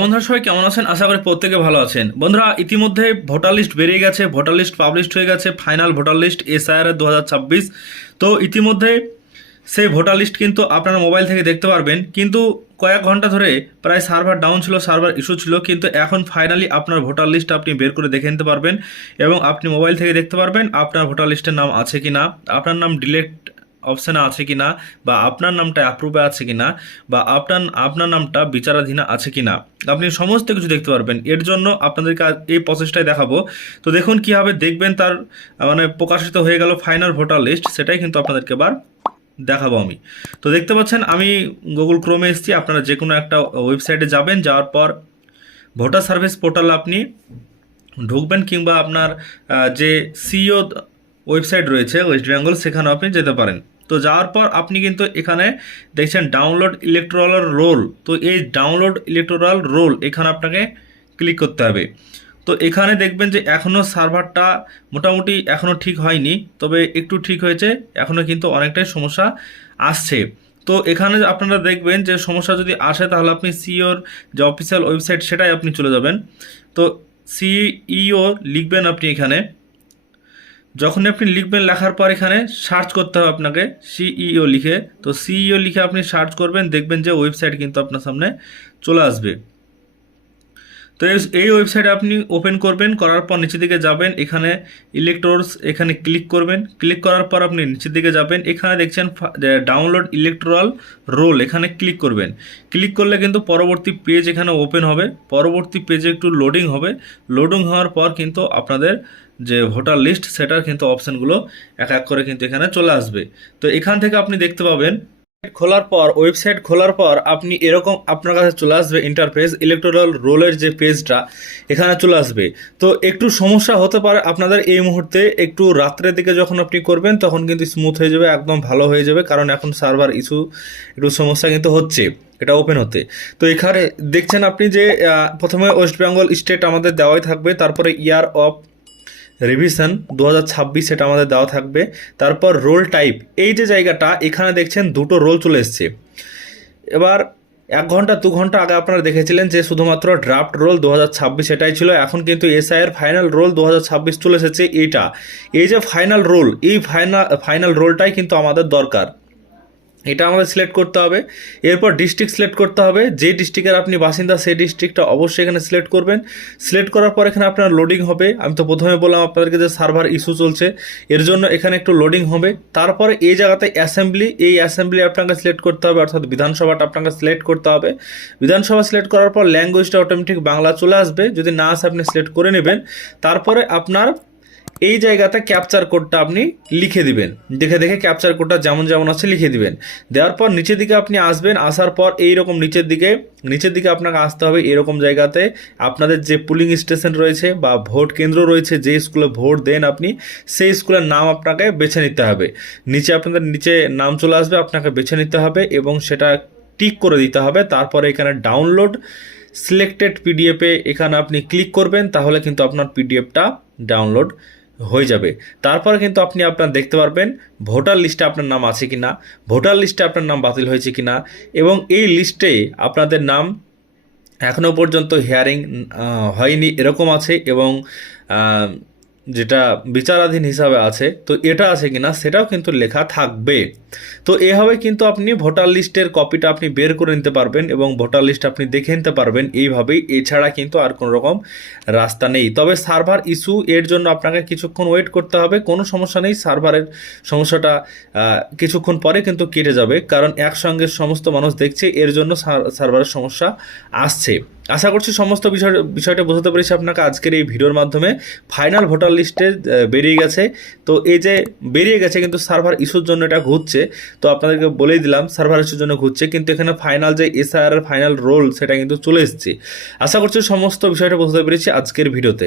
বন্ধুরা সবাই কেমন আছেন? আশা করি প্রত্যেকে ভালো আছেন। বন্ধুরা ইতিমধ্যে ভোটার লিস্ট বেরিয়ে গেছে, ভোটার লিস্ট পাবলিশড হয়ে গেছে, ফাইনাল ভোটার লিস্ট এসআইআর 2026। তো ইতিমধ্যে সেই ভোটার লিস্ট কিন্তু আপনার মোবাইল থেকে দেখতে পারবেন, কিন্তু কয়েক ঘন্টা ধরে প্রায় সার্ভার ডাউন ছিল, সার্ভার ইস্যু ছিল, কিন্তু এখন ফাইনালি আপনার ভোটার লিস্ট আপনি বের করে দেখে নিতে পারবেন এবং আপনি মোবাইল থেকে দেখতে পারবেন আপনার ভোটার লিস্টের নাম আছে কি না, আপনার নাম ডিলেট অপশানে আছে কিনা, বা আপনার নামটা অ্যাপ্রুভে আছে কিনা, বা আপনার নামটা বিচারাধীনে আছে কিনা, আপনি সমস্ত কিছু দেখতে পারবেন। এর জন্য আপনাদেরকে এই প্রসেসটাই দেখাবো। তো দেখুন কীভাবে দেখবেন, তার মানে প্রকাশিত হয়ে গেল ফাইনাল ভোটার লিস্ট, সেটাই কিন্তু আপনাদেরকে এবার দেখাবো আমি। তো দেখতে পাচ্ছেন আমি গুগল ক্রোমে এসেছি। আপনারা যে কোনো একটা ওয়েবসাইটে যাবেন, যাওয়ার পর ভোটার সার্ভিস পোর্টালে আপনি ঢুকবেন, কিংবা আপনার যে সিইও ওয়েবসাইট রয়েছে ওয়েস্ট বেঙ্গল, সেখানে আপনি যেতে পারেন। তো যাওয়ার পর আপনি কিন্তু এখানে দেখছেন ডাউনলোড ইলেকটোরাল রোল। তো এই ডাউনলোড ইলেকটোরাল রোল এখানে আপনাকে ক্লিক করতে হবে। তো এখানে দেখবেন যে এখনও সার্ভারটা মোটামুটি এখনও ঠিক হয়নি, তবে একটু ঠিক হয়েছে, এখনও কিন্তু অনেকটাই সমস্যা আসছে। তো এখানে আপনারা দেখবেন যে সমস্যা যদি আসে তাহলে আপনি সিইওর যে অফিসিয়াল ওয়েবসাইট সেটাই আপনি চলে যাবেন। তো সিইও লিখবেন আপনি এখানে। যখন আপনি লিখবেন, লেখার পর এখানে সার্চ করতে হবে আপনাকে সিইও লিখে। তো সিইও লিখে আপনি সার্চ করবেন, দেখবেন যে ওয়েবসাইট কিন্তু আপনার সামনে চলে আসবে। তো এই ওয়েবসাইটে আপনি ওপেন করবেন, করার পর নিচের দিকে যাবেন, এখানে ইলেকটোরস এখানে ক্লিক করবেন। ক্লিক করার পর আপনি নিচের দিকে যাবেন, এখানে দেখছেন ডাউনলোড ইলেকটোরাল রোল, এখানে ক্লিক করবেন। ক্লিক করলে কিন্তু পরবর্তী পেজ এখানে ওপেন হবে। পরবর্তী পেজে একটু লোডিং হবে। লোডিং হওয়ার পর কিন্তু আপনাদের যে ভোটার লিস্ট সেটার কিন্তু অপশানগুলো এক এক করে কিন্তু এখানে চলে আসবে। তো এখান থেকে আপনি দেখতে পাবেন, ওয়েবসাইট খোলার পর আপনি এরকম আপনার কাছে চলে আসবে ইন্টারফেস, ইলেকটোরাল রোলের যে পেজটা এখানে চলে আসবে। তো একটু সমস্যা হতে পারে আপনাদের এই মুহূর্তে, একটু রাত্রের দিকে যখন আপনি করবেন তখন কিন্তু স্মুথ হয়ে যাবে, একদম ভালো হয়ে যাবে, কারণ এখন সার্ভার ইস্যু একটু সমস্যা কিন্তু হচ্ছে এটা ওপেন হতে। তো এখানে দেখছেন আপনি যে প্রথমে ওয়েস্ট বেঙ্গল স্টেট আমাদের দেওয়াই থাকবে, তারপরে ইয়ার অফ রিভিশন 2026 সেটা আমাদের দেওয়া থাকবে। তারপর রোল টাইপ, এই যে জায়গাটা এখানে দেখছেন দুটো রোল চলে এসছে। এবার 1 ঘন্টা 2 ঘন্টা আগে আপনারা দেখেছিলেন যে শুধুমাত্র ড্রাফট রোল 2026 এটাই ছিল, এখন কিন্তু এসআইয়ের ফাইনাল রোল 2026 চলে এসেছে। এই যে ফাইনাল রোল, এই ফাইনাল রোলটাই কিন্তু আমাদের দরকার। এটা আমাদের সিলেক্ট করতে হবে। এরপর ডিস্ট্রিক্ট সিলেক্ট করতে হবে, যে ডিস্ট্রিক্টের আপনি বাসিন্দা সেই ডিস্ট্রিক্টটা অবশ্যই এখানে সিলেক্ট করবেন। সিলেক্ট করার পর এখানে আপনার লোডিং হবে। আমি তো প্রথমে বললাম আপনাদেরকে যে সার্ভার ইস্যু চলছে, এর জন্য এখানে একটু লোডিং হবে। তারপরে এই জায়গাতে অ্যাসেম্বলি, এই অ্যাসেম্বলি আপনাকে সিলেক্ট করতে হবে, অর্থাৎ বিধানসভাটা আপনাকে সিলেক্ট করতে হবে। বিধানসভা সিলেক্ট করার পর ল্যাঙ্গুয়েজটা অটোমেটিক বাংলা চলে আসবে, যদি না আসে আপনি সিলেক্ট করে নেবেন। তারপরে আপনার এই জায়গাতে ক্যাপচার কোডটা আপনি লিখে দিবেন, দেখে দেখে ক্যাপচার কোডটা যেমন যেমন আছে লিখে দিবেন। দেওয়ার পর নিচের দিকে আপনি আসবেন, আসার পর এইরকম নিচের দিকে আপনাকে আসতে হবে। এরকম জায়গাতে আপনাদের যে পুলিং স্টেশন রয়েছে বা ভোট কেন্দ্র রয়েছে, যে স্কুলে ভোট দেন আপনি, সেই স্কুলের নাম আপনাকে বেছে নিতে হবে। আপনাদের নিচে নাম চলে আসবে, আপনাকে বেছে নিতে হবে এবং সেটা টিক করে দিতে হবে। তারপরে এখানে ডাউনলোড সিলেক্টেড পিডিএফে এখানে আপনি ক্লিক করবেন, তাহলে কিন্তু আপনার পিডিএফটা ডাউনলোড হয়ে যাবে। তারপরে কিন্তু আপনি আপনার দেখতে পারবেন ভোটার লিস্টে আপনার নাম আছে কিনা, ভোটার লিস্টে আপনার নাম বাতিল হয়েছে কিনা, এবং এই লিস্টে আপনাদের নাম এখনও পর্যন্ত হিয়ারিং হয়নি এরকম আছে, এবং যেটা বিচারাধীন হিসাবে আছে, তো এটা আছে কিনা সেটাও কিন্তু লেখা থাকবে। তো এভাবে কিন্তু আপনি ভোটার লিস্টের কপিটা আপনি বের করে নিতে পারবেন এবং ভোটার লিস্ট আপনি দেখে নিতে পারবেন এইভাবেই। এছাড়া কিন্তু আর কোনো রকম রাস্তা নেই। তবে সার্ভার ইস্যু, এর জন্য আপনাকে কিছুক্ষণ ওয়েট করতে হবে। কোনো সমস্যা নেই, সার্ভারের সমস্যাটা কিছুক্ষণ পরে কিন্তু কেটে যাবে, কারণ একসঙ্গে সমস্ত মানুষ দেখছে, এর জন্য সার্ভারের সমস্যা আসছে। আশা করছি সমস্ত বিষয়টা বোঝাতে পেরেছি আপনাকে আজকের এই ভিডিওর মাধ্যমে। ফাইনাল ভোটার লিস্টে বেরিয়ে গেছে। তো এই যে বেরিয়ে গেছে, কিন্তু সার্ভার ইস্যুর জন্য এটা ঘুরছে। তো আপনাদেরকে বলেই দিলাম সার্ভার ইস্যুর জন্য ঘুরছে, কিন্তু এখানে ফাইনাল যে এসআইআর এর ফাইনাল রোল সেটা কিন্তু চলে এসেছে। আশা করছি সমস্ত বিষয়টা বোঝাতে পেরেছি আজকের ভিডিওতে।